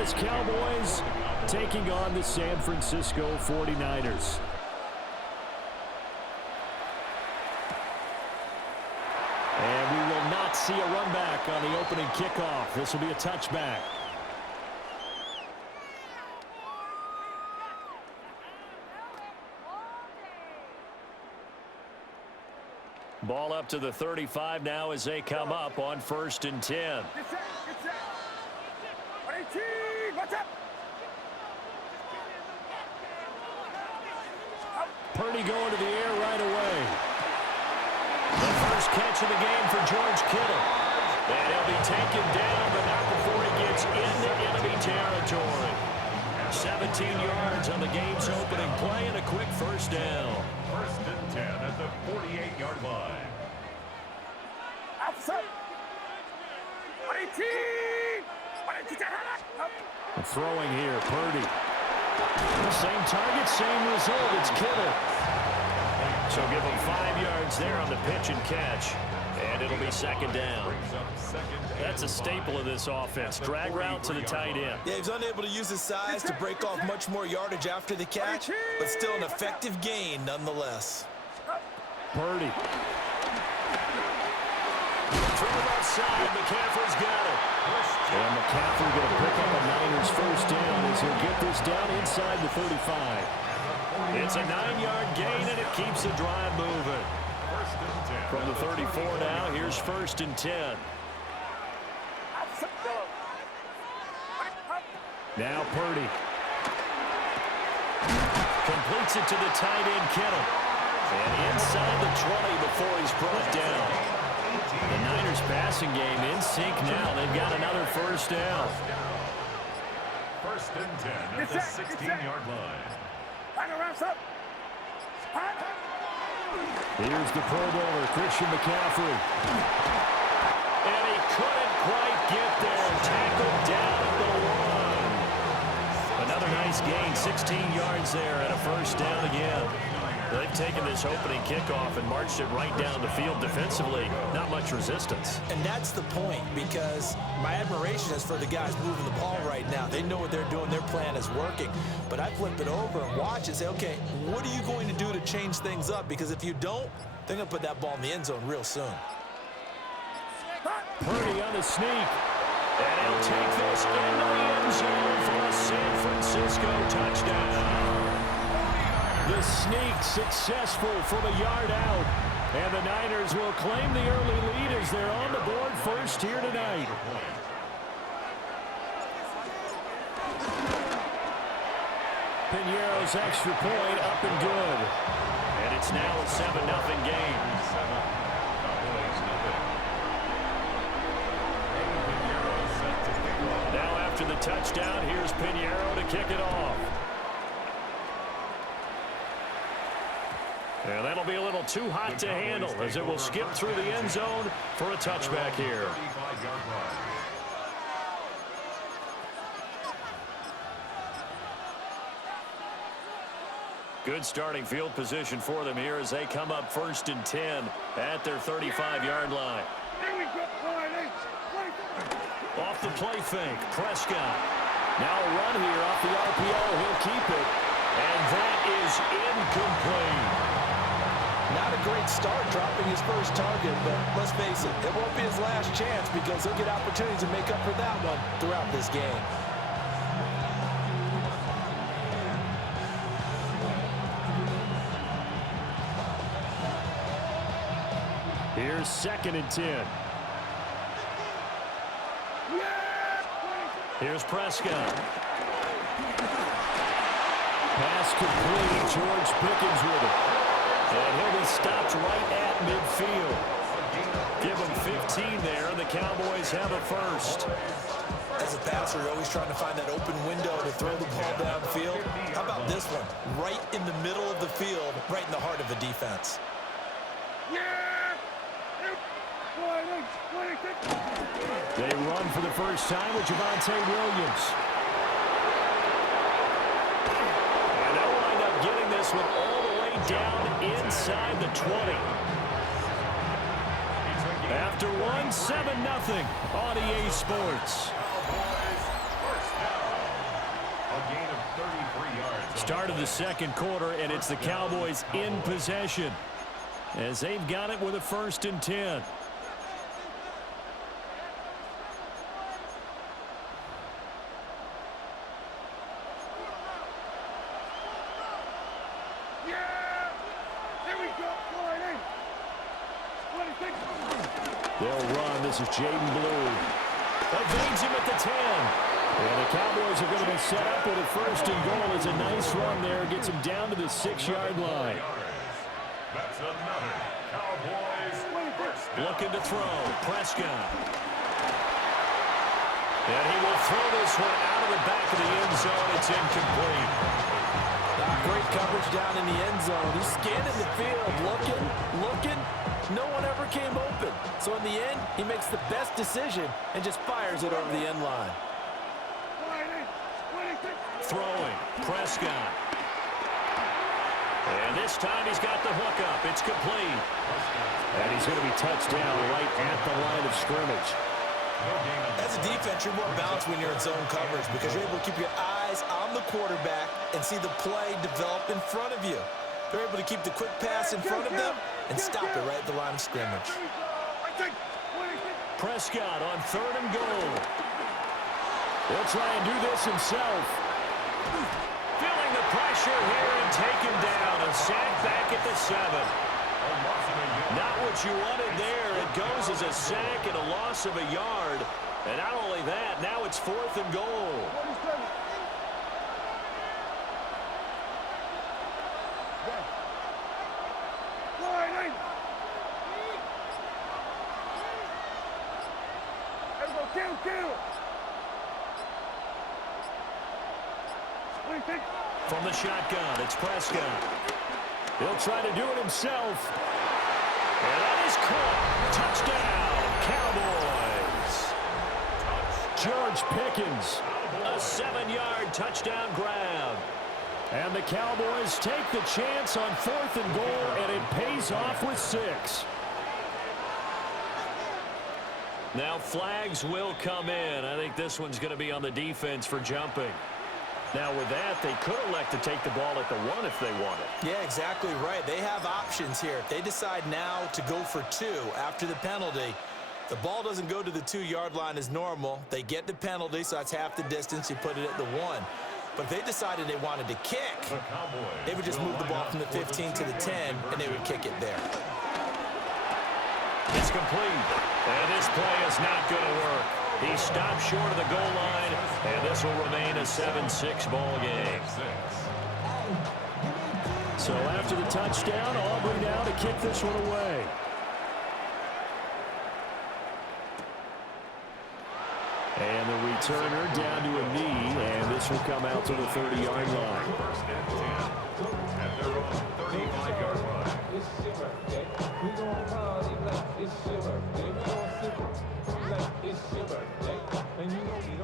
Dallas Cowboys taking on the San Francisco 49ers. And we will not see a run back on the opening kickoff. This will be a touchback. Ball up to the 35 now as they come up on 1st and 10. Purdy going to the air right away. The first catch of the game for George Kittle. And he'll be taken down, but not before he gets into enemy territory. 17 yards on the game's opening play and a quick first down. 1st and 10 at the 48-yard line. Throwing here, Purdy. Same target, same result. It's Kittle. So give him 5 yards there on the pitch and catch. And it'll be 2nd down. That's a staple of this offense. Drag route to the tight end. Yeah, he's unable to use his size to break off much more yardage after the catch, but still an effective gain nonetheless. Purdy. Through the left side, McCaffrey's got it. And McCaffrey going to pick up a Niners first down as he'll get this down inside the 35. It's a 9-yard gain, and it keeps the drive moving. From the 34 now, here's 1st and 10. Now Purdy. Completes it to the tight end, Kittle. And inside the 20 before he's brought down. The Niners passing game in sync now. They've got another first down. 1st and 10 at the 16-yard line. Here's the Pro Bowler, Christian McCaffrey. And he couldn't quite get there. Tackled down at the 1. Another nice gain, 16 yards there and a first down again. They've taken this opening kickoff and marched it right down the field defensively. Not much resistance. And that's the point, because my admiration is for the guys moving the ball right now. They know what they're doing. Their plan is working. But I flip it over and watch and say, okay, what are you going to do to change things up? Because if you don't, they're going to put that ball in the end zone real soon. Purdy on the sneak. And he'll take this into the end zone for a San Francisco touchdown. The sneak successful from a yard out. And the Niners will claim the early lead as they're on the board first here tonight. Piñeiro's extra point up and good. And it's now a 7-0 game. Now after the touchdown, here's Piñeiro to kick it off. And that'll be a little too hot to handle as it will skip through the end zone for a touchback here. Good starting field position for them here as they come up 1st and 10 at their 35-yard line. Off the play fake, Prescott. Now a run here off the RPO. He'll keep it. And that is incomplete. Not a great start dropping his first target, but let's face it, it won't be his last chance because he'll get opportunities to make up for that one throughout this game. Here's 2nd and 10. Here's Prescott. Pass complete. George Pickens with it. And he'll be stopped right at midfield. Give him 15 there, and the Cowboys have a first. As a passer, you're always trying to find that open window to throw the ball downfield. How about this one? Right in the middle of the field, right in the heart of the defense. They run for the first time with Javonte Williams. And they'll wind up getting this one all the way down inside the 20. After one, 7-0 on EA Sports. Start of the second quarter, and it's the Cowboys in possession as they've got it with a 1st and 10. They'll run. This is Jaden Blue. Evades him at the 10. And the Cowboys are going to be set up with a 1st and goal. It's a nice run there. Gets him down to the 6-yard line. That's another Cowboys first down. Looking to throw. Prescott. And he will throw this one out of the back of the end zone. It's incomplete. Great coverage down in the end zone. He's scanning the field, looking. No one ever came open. So in the end, he makes the best decision and just fires it over the end line. Throwing. Prescott. And this time he's got the hook up. It's complete. And he's going to be touched down right at the line of scrimmage. As a defense, you're more balanced when you're in zone coverage because you're able to keep your eyes on the quarterback and see the play develop in front of you. They're able to keep the quick pass in front of them and stop it right at the line of scrimmage. Prescott on 3rd and goal. He'll try and do this himself. Feeling the pressure here and taken down. A sack back at the 7. Not what you wanted there. It goes as a sack and a loss of a yard. And not only that, now it's 4th and goal. From the shotgun, it's Prescott. He'll try to do it himself. And that is caught. Touchdown, Cowboys. George Pickens, a 7-yard touchdown grab. And the Cowboys take the chance on 4th and goal, and it pays off with 6. Now flags will come in. I think this one's going to be on the defense for jumping. Now with that, they could elect to take the ball at the 1 if they wanted. Yeah, exactly right. They have options here. If they decide now to go for 2 after the penalty, the ball doesn't go to the 2-yard line as normal. They get the penalty, so that's half the distance. You put it at the 1. But if they decided they wanted to kick, they would just move the ball from the 15 to the 10, and they would kick it there. It's complete. And this play is not going to work. He stopped short of the goal line, and this will remain a 7-6 ball game. So after the touchdown, Aubrey now to kick this one away. And the returner down to a knee, and this will come out to the 30-yard line. First and 10 at their own 35-yard line.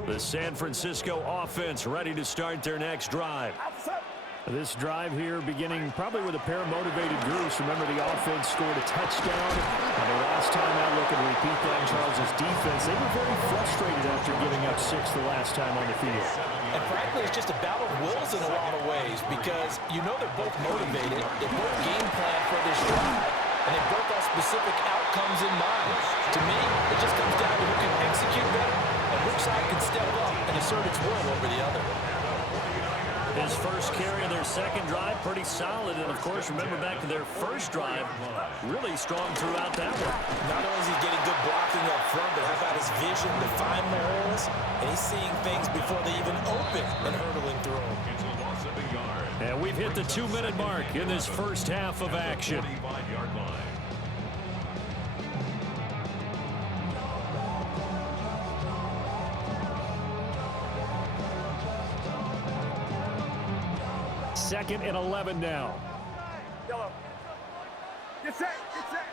The San Francisco offense ready to start their next drive. This drive here beginning probably with a pair of motivated groups. Remember, the offense scored a touchdown. And the last time I look and repeat that, Charles' defense, they were very frustrated after giving up 6 the last time on the field. And frankly, it's just a battle of wills in a lot of ways because you know they're both motivated. They both game plan for this drive, and they both have specific outcomes in mind. To me, it just comes down to who can execute better and which side can step up and assert its will over the other. His first carry of their second drive, pretty solid. And, of course, remember back to their first drive, really strong throughout that one. Not only is he getting good blocking up front, but how about his vision to find the holes? And he's seeing things before they even open and hurdling through them. It's a loss of a yard. And we've hit the 2-minute mark in this first half of action. 45-yard line. Second and 11 now. Yellow. Get set. Get set.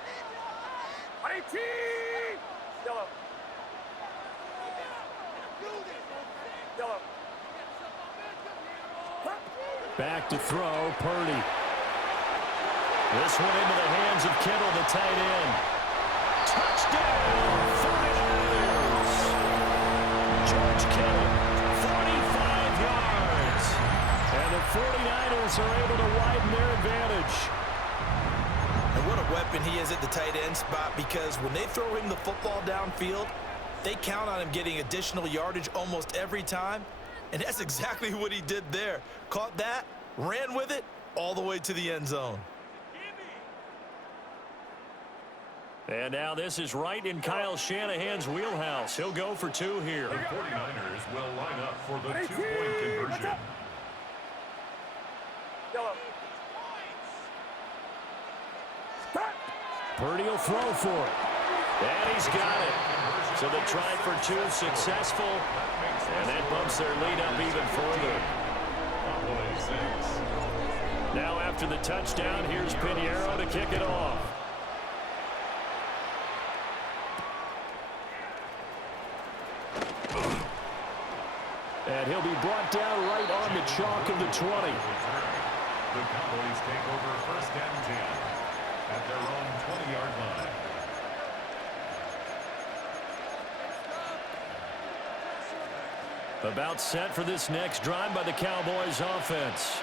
18. Yellow. Yellow. Back to throw, Purdy. This one into the hands of Kittle, the tight end. Touchdown, 49ers. George Kittle, 45 yards. And the 49ers 49ers are able to widen their advantage. And what a weapon he is at the tight end spot, because when they throw him the football downfield, they count on him getting additional yardage almost every time. And that's exactly what he did there. Caught that, ran with it, all the way to the end zone. And now this is right in Kyle Shanahan's wheelhouse. He'll go for two here. The 49ers will line up for the two-point conversion. Yellow. Purdy will throw for it. And he's got it. So they tried for two, successful. And that bumps their lead up even further. Now after the touchdown, here's Pinheiro to kick it off. And he'll be brought down right on the chalk of the 20. The Cowboys take over first and 10 at their own 20-yard line. About set for this next drive by the Cowboys offense.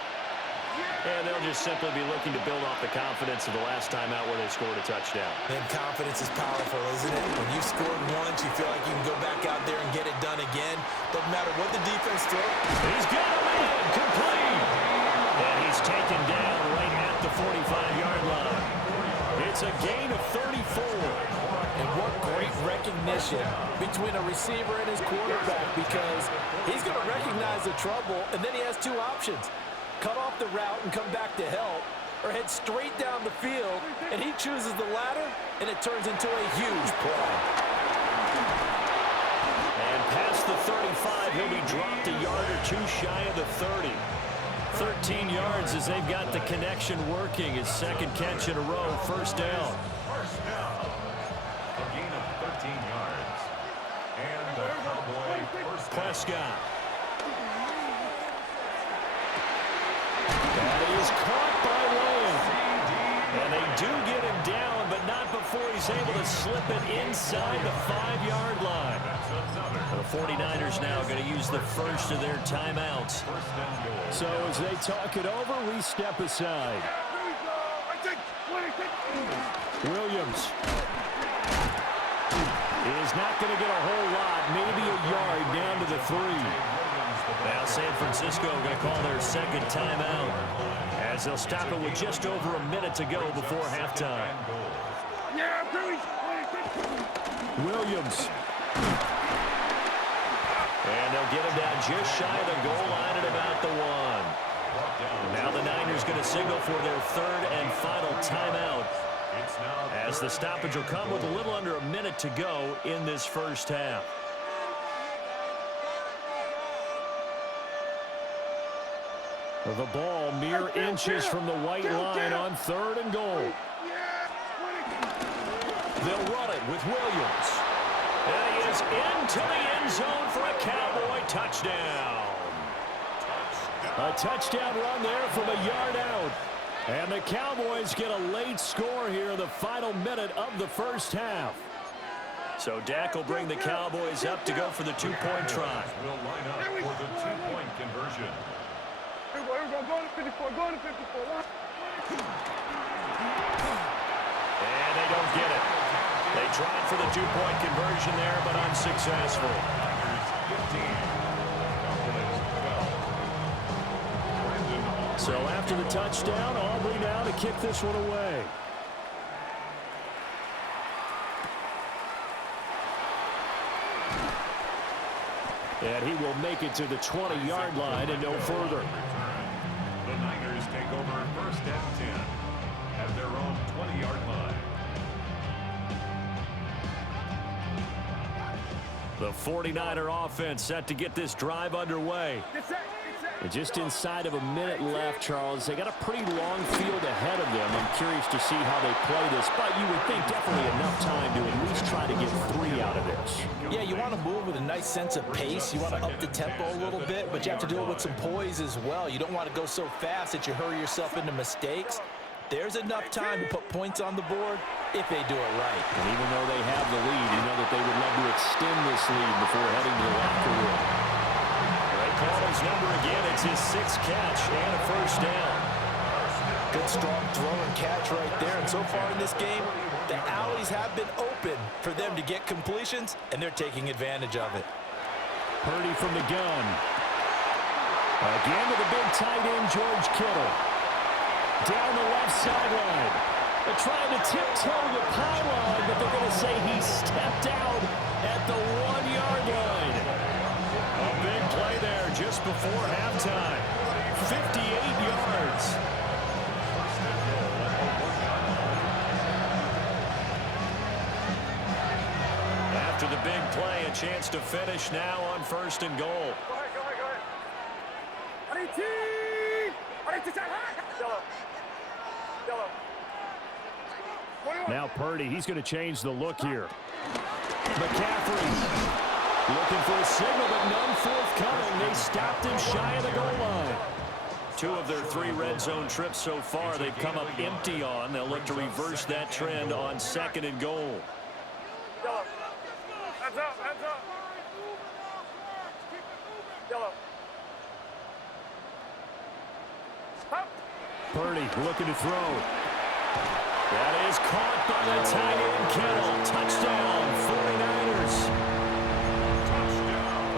And they'll just simply be looking to build off the confidence of the last time out where they scored a touchdown. And confidence is powerful, isn't it? When you've scored once, you feel like you can go back out there and get it done again. Doesn't matter what the defense throws. He's got a man complete. And he's taken down right at the 45-yard line. It's a gain of 34. And what great recognition between a receiver and his quarterback, because he's going to recognize the trouble, and then he has two options. Cut off the route and come back to help, or head straight down the field, and he chooses the latter, and it turns into a huge play. And past the 35, he'll be dropped a yard or two shy of the 30. 13 yards as they've got the connection working. His second catch in a row, first down. First down. A gain of 13 yards. And the Cowboy first down. Prescott. That is caught by Lamb. And they do get him down, but not before he's able to slip it inside the 5-yard line. The 49ers now going to use the first of their timeouts. So as they talk it over, we step aside. Williams is not going to get a whole lot, maybe a yard down to the 3. Now San Francisco going to call their second timeout as they'll stop it with just over a minute to go before halftime. Williams. And they'll get him down just shy of the goal line at about the 1. Now the Niners going to signal for their third and final timeout as the stoppage will come with a little under a minute to go in this first half. The ball mere inches from the white line on 3rd and goal. They'll run it with Williams. And he is into the end zone for a Cowboy touchdown. A touchdown run there from a yard out. And the Cowboys get a late score here in the final minute of the first half. So Dak will bring the Cowboys up to go for the two-point try. Will line up for the two-point conversion. Here we go, go to 54, go to 54. And they don't get it. They tried for the two-point conversion there, but unsuccessful. So after the touchdown, Aubrey now to kick this one away. And he will make it to the 20-yard line and no further. The Niners take over first and 10 at their own 20-yard line. The 49er offense set to get this drive underway. Just inside of a minute left, Charles. They got a pretty long field ahead of them. I'm curious to see how they play this, but you would think definitely enough time to at least try to get 3 out of this. Yeah, you want to move with a nice sense of pace. You want to up the tempo a little bit, but you have to do it with some poise as well. You don't want to go so fast that you hurry yourself into mistakes. There's enough time to put points on the board if they do it right. And even though they have the lead, you know that they would love to extend this lead before heading to the locker room. They play call his number again. It's his 6th catch and a first down. Good, strong throw and catch right there. And so far in this game, the alleys have been open for them to get completions, and they're taking advantage of it. Purdy from the gun. Again to the big tight end, George Kittle. Down the left sideline. They're trying to tiptoe the pylon, but they're going to say he stepped out at the 1-yard line. A big play there just before halftime. 58 yards. After the big play, a chance to finish now on 1st and goal. Go ahead, go ahead, go ahead. Yellow. Yellow. 21. Now Purdy, he's going to change the look here. McCaffrey looking for a signal, but none forthcoming. They stopped him shy of the goal line. 2 of their 3 red zone trips so far they've come up empty on. They'll look to reverse that trend on 2nd and goal. Yellow. Hands up, hands up. Yellow. Up. Purdy looking to throw. That is caught by the tight end, Kittle. Touchdown, 49ers.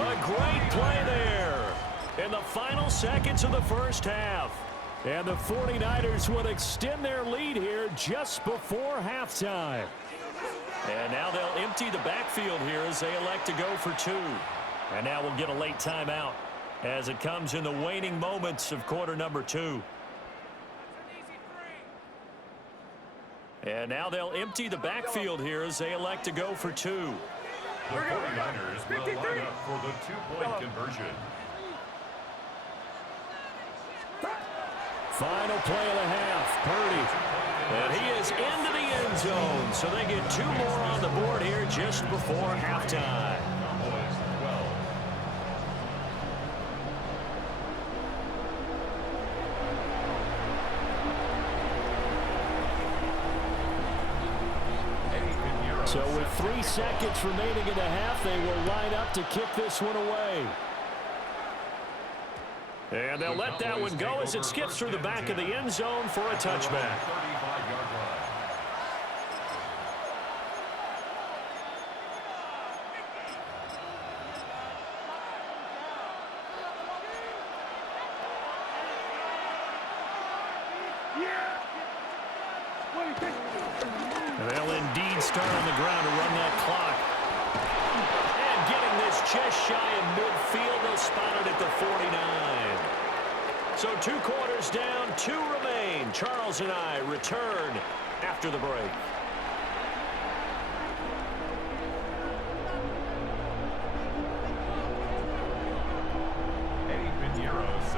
A great play there in the final seconds of the first half. And the 49ers will extend their lead here just before halftime. And now they'll empty the backfield here as they elect to go for 2. And now we'll get a late timeout as it comes in the waning moments of quarter number 2. And now they'll empty the backfield here as they elect to go for 2. The 49ers will line up for the 2-point conversion. Final play of the half, Purdy. And he is into the end zone, so they get 2 more on the board here just before halftime. Cowboys 12. So with 3 seconds remaining in the half, they will line up to kick this one away. And they'll let that one go as it skips through the back of the end zone for a touchback. 35-yard line. They'll indeed start on the ground to run that clock. And getting this just shy of midfield, they'll spot it at the 49. So 2 quarters down, 2 remain. Charles and I return after the break.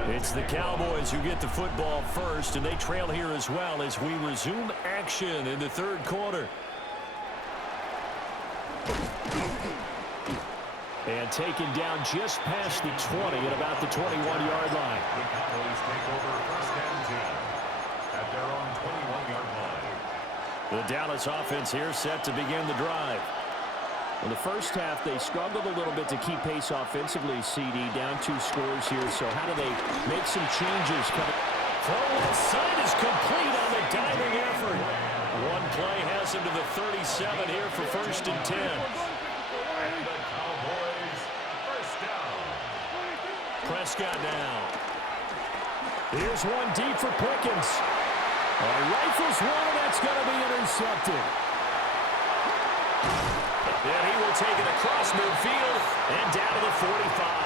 It's the Cowboys who get the football first, and they trail here as well as we resume action in the 3rd quarter. And taken down just past the 20 at about the 21-yard line. The Cowboys take over 1st and 10 at their own 21-yard line. The Dallas offense here set to begin the drive. In the first half, they struggled a little bit to keep pace offensively, CD, down 2 scores here. So how do they make some changes? Throw left side is complete on the diving effort. One play has him to the 37 here for 1st and 10. And the Cowboys 1st down. Prescott now. Here's one deep for Pickens. Rifles one, and that's going to be intercepted. And he will take it across midfield and down to the 45.